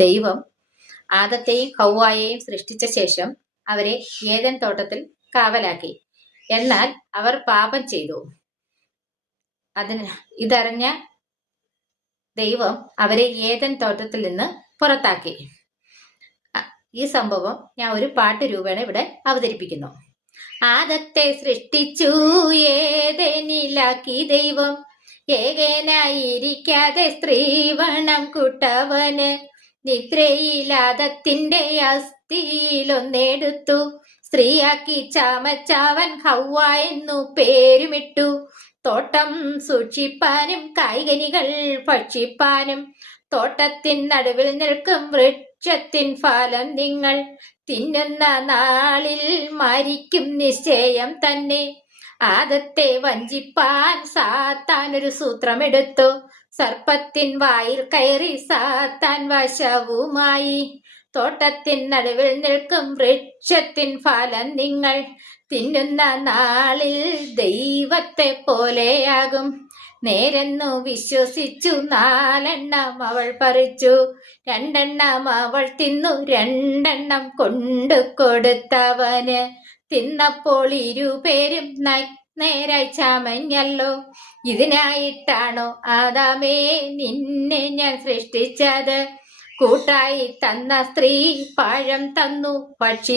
ദൈവം ആദത്തെയും ഹൗവായെയും സൃഷ്ടിച്ച ശേഷം അവരെ ഏദൻ തോട്ടത്തിൽ കാവലാക്കി. എന്നാൽ അവർ പാപം ചെയ്തു. ഇതറിഞ്ഞ ദൈവം അവരെ ഏദൻ തോട്ടത്തിൽ നിന്ന് പുറത്താക്കി. ഈ സംഭവം ഞാൻ ഒരു പാട്ട് രൂപേണ ഇവിടെ അവതരിപ്പിക്കുന്നു. ആദത്തെ സൃഷ്ടിച്ചു ഏദനിലാക്കി ദൈവം, ഏകനായിരിക്കാതെ സ്ത്രീവണം കുട്ടവന്. നിദ്രയിലാദത്തിന്റെ അസ്ഥിയിലൊന്നെടുത്തു, സ്ത്രീയാക്കി ചമച്ചവൻ ഹൗവ എന്നു പേരുമിട്ടു. തോട്ടം സൂക്ഷിപ്പാനും കായ്കനികൾ ഭക്ഷിപ്പാനും തോട്ടത്തിൻ നടുവിൽ നിൽക്കും വൃക്ഷത്തിൻ ഫലം നിങ്ങൾ തിന്നുന്ന നാളിൽ മരിക്കും നിശ്ചയം തന്നെ. ആദത്തെ വഞ്ചിപ്പാൻ സാത്താൻ ഒരു സൂത്രമെടുത്തു, സർപ്പത്തിൻ വായിൽ കയറി സാത്താൻ വശവുമായി. തോട്ടത്തിൻ നടുവിൽ നിൽക്കും വൃക്ഷത്തിൻ ഫലം നിങ്ങൾ തിന്നുന്ന നാളിൽ ദൈവത്തെ പോലെയാകും. നേരെന്നു വിശ്വസിച്ചു 4 അവൾ പറിച്ചു, 2 അവൾ തിന്നു, 2 കൊണ്ടു കൊടുത്തവന്. തിന്നപ്പോൾ 2 പേരും നേരായി ചമഞ്ഞല്ലോ. ഇതിനായിട്ടാണോ ആദാമേ നിന്നെ ഞാൻ സൃഷ്ടിച്ചത്? കൂട്ടായി തന്ന സ്ത്രീ പഴം തന്നു, പക്ഷി